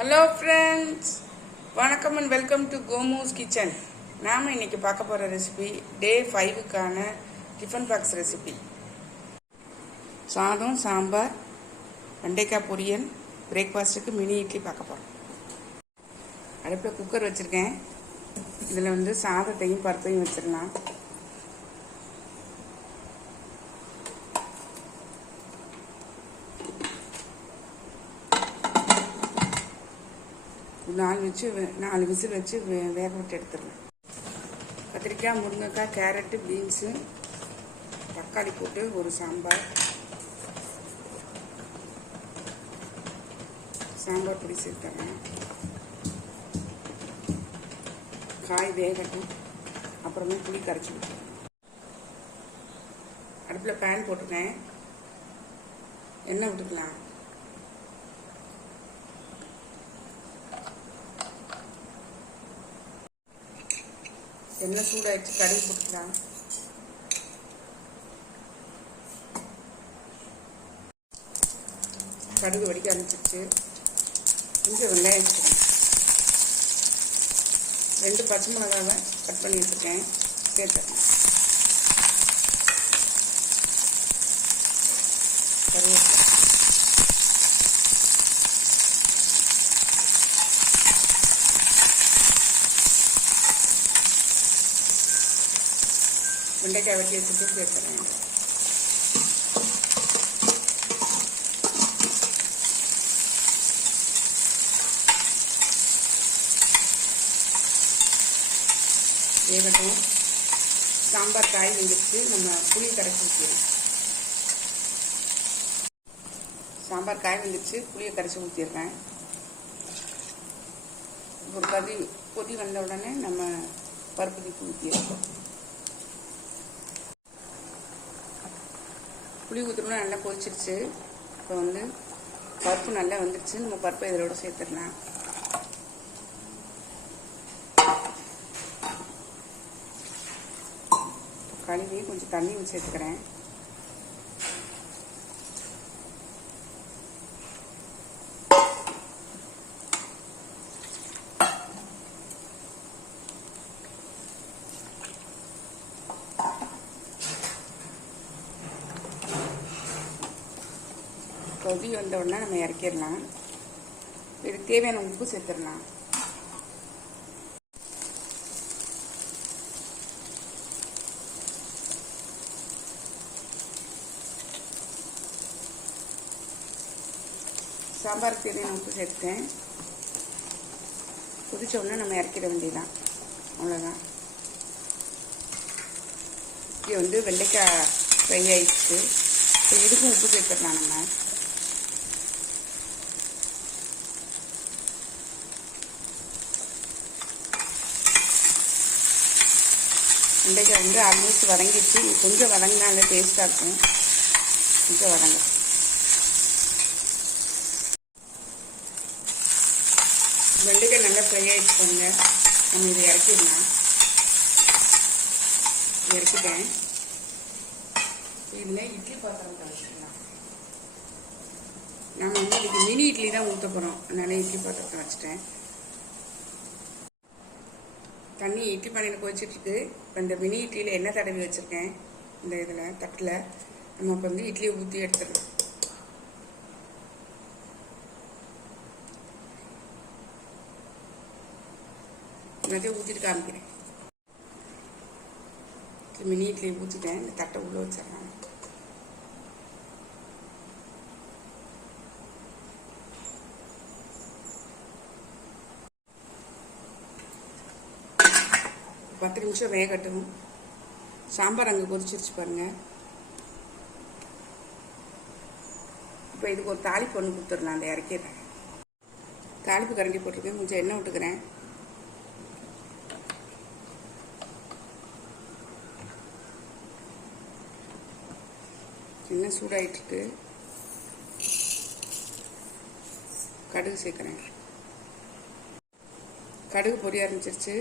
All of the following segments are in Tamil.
ஹலோ ஃப்ரெண்ட்ஸ், வணக்கம் அண்ட் வெல்கம் டு கோமூஸ் கிச்சன். நாம் இன்றைக்கி பார்க்க போகிற ரெசிபி டே 5க்கான டிஃபன் பாக்ஸ் ரெசிபி. சாதம், சாம்பார், வெண்டைக்காய் பொரியல், பிரேக்ஃபாஸ்ட்டுக்கு மினி இட்லி பார்க்க போகிறோம். அடுப்பில் குக்கர் வச்சுருக்கேன். இதில் சாதத்தையும் பருப்பையும் வச்சிடலாம். நாலு விசில் வச்சு வேக விட்டு எடுத்துடலாம். கத்திரிக்காய், முருங்கைக்காய், கேரட்டு, பீன்ஸு, தக்காளி போட்டு ஒரு சாம்பார் பொடி சேர்த்துறேன். காய் வேகட்டும், அப்புறமே புளி கரைச்சி விட்டுறேன். அடுப்பில் பேன் போட்டுருக்கேன். எண்ணெய் விட்டுக்கலாம். எண்ணெய் சூடாயிடுச்சு, கடுகு போட்டுக்கலாம். கடுகு வடிக்க ஆரம்பிச்சிருச்சு. கொஞ்சம் வெங்காயம் வச்சுக்கிறேன். 2 பச்சை மிளகாவை கட் பண்ணி வச்சுருக்கேன், சேர்த்துறேன். கருவேப்பிலை, வெண்டைக்காய் வெட்டி வச்சுட்டு சேர்த்துறேன். வேகட்டும். சாம்பார் காய் வெந்துட்டு நம்ம புளி கரைச்சி ஊற்றிடலாம். சாம்பார் காய் வெந்துச்சு, புளியை கரைச்சி ஊற்றிடுறேன். ஒரு கொதி வந்த உடனே நம்ம பருப்பு தூக்கி ஊற்றிடுறோம். புளி ஊற்றணும்னா நல்லா கொதிச்சிருச்சு. இப்போ பருப்பு நல்லா வந்துடுச்சு. நம்ம பருப்பை இதோட சேர்த்துடலாம். கழுவி கொஞ்சம் தண்ணி சேர்த்துக்கிறேன். கொதி வந்த உடனே நம்ம இறக்கிடலாம். இதுக்கு தேவையான உப்பு சேர்த்துடலாம். சாம்பாருக்கு தேவையான உப்பு சேர்த்தேன். கொதிச்ச உடனே நம்ம இறக்கிட வேண்டியதான். அவ்வளோதான். இது வெண்டைக்காய் ஃப்ரை ஆயிடுச்சு. இப்போ இதுக்கும் உப்பு சேர்த்துடலாம். நம்ம வெண்டைக்காய் ஆல்மோஸ்ட் வதங்கிடுச்சு. கொஞ்சம் வதங்கினாலே டேஸ்ட்டாக இருக்கும். கொஞ்சம் வதங்க. வெண்டைக்காய் நல்லா ஃப்ரை ஆகிடுச்சுங்க. நம்ம இதை இறக்கிடலாம். இறக்கிட்டேன். இதில் இட்லி பாத்திரம் வச்சுக்கலாம். நம்ம இன்னைக்கு மினி இட்லி தான் ஊற்ற போகிறோம். அதனால இட்லி பாத்திரத்தை வச்சுட்டேன். தண்ணி இட்லி பானையில் கொதிச்சிட்ருக்கு. இப்போ இந்த மினி இட்லியில் எண்ணெய் தடவி வச்சுருக்கேன். இந்த இதில் தட்டில் நம்ம இப்போ இட்லியை ஊற்றி எடுத்துடலாம். எல்லாத்தையும் ஊற்றிட்டு காமிக்கிறேன். மினி இட்லியை ஊற்றிட்டேன். இந்த தட்டை உள்ளே வச்சிடலாம். பத்து நிமிஷம் வேகட்டும். சாம்பார் அங்கே கொதிச்சிருச்சு பாருங்கள். இப்போ இதுக்கு ஒரு தாளிப்பு ஒன்று கொடுத்துடலாம். அந்த இறக்கிடுறேன். தாளிப்பு கரண்டி போட்டிருக்கேன். கொஞ்சம் எண்ணெய் விட்டுக்கிறேன். எண்ணெய் சூடாயிட்டுருக்கு. கடுகு சேர்க்குறேன். கடுகு பொரிய ஆரம்பிச்சிருச்சு.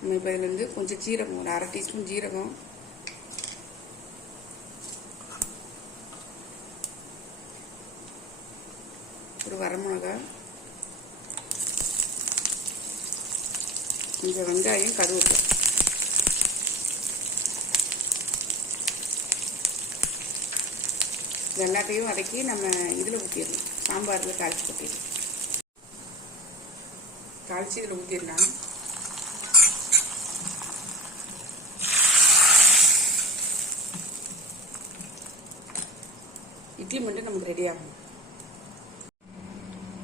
நம்ம இப்போ இதுலேருந்து கொஞ்சம் ஜீரகம், ஒரு 1/2 டீஸ்பூன் ஜீரகம், ஒரு வரமிளகாய், இந்த வெங்காயம் கருவேப்பிலை இது எல்லாத்தையும் வதக்கி நம்ம இதில் ஊற்றிடலாம். சாம்பாரில் தாளித்து கொட்டிடலாம். தாளித்து இதில் ஊற்றிடலாம். இட்லி மட்டும் நமக்கு ரெடி ஆகும்.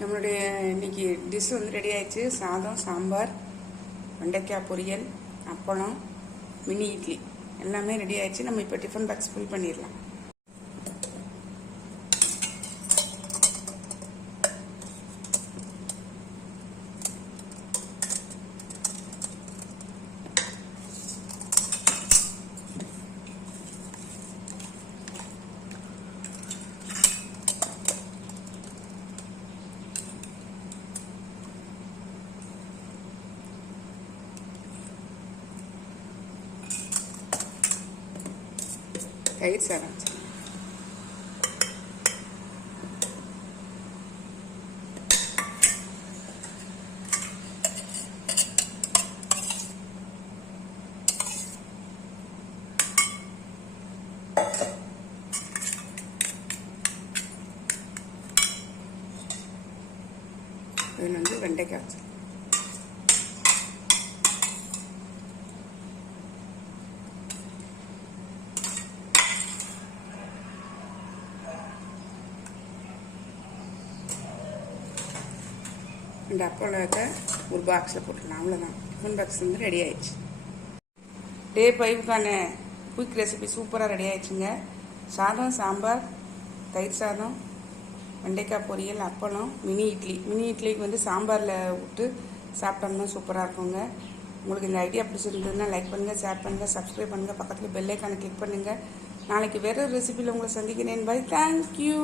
நம்மளுடைய இன்னைக்கு டிஷ் வந்து ரெடி ஆயிடுச்சு. சாதம், சாம்பார், வெண்டைக்காய் பொரியல், அப்பளம், மினி இட்லி எல்லாமே ரெடி ஆயிடுச்சு. நம்ம இப்போ டிஃபன் பாக்ஸ் ஃபில் பண்ணிடலாம். தயிர் சாதம் இதில் வந்து வெண்டைக்காய் இந்த அப்பளத்தை ஒரு பாக்ஸில் போட்டுடலாம். அவ்வளோதான். டிஃபன் பாக்ஸ் வந்து ரெடி ஆயிடுச்சு. டே 5க்கான குயிக் ரெசிபி சூப்பராக ரெடி ஆயிடுச்சுங்க. சாதம், சாம்பார், தயிர் சாதம், வெண்டைக்காய் பொரியல், அப்பளம், மினி இட்லி. மினி இட்லிக்கு வந்து சாம்பாரில் விட்டு சாப்பிட்டோம்னா சூப்பராக இருக்குங்க. உங்களுக்கு இந்த ஐடியா பிடிச்சிருந்ததுன்னா லைக் பண்ணுங்கள், ஷேர் பண்ணுங்கள், சப்ஸ்கிரைப் பண்ணுங்கள், பக்கத்தில் பெல் ஐக்கானை கிளிக் பண்ணுங்கள். நாளைக்கு வேறு ரெசிபியில் உங்களை சந்திக்கிறேன். பை. தேங்க்யூ.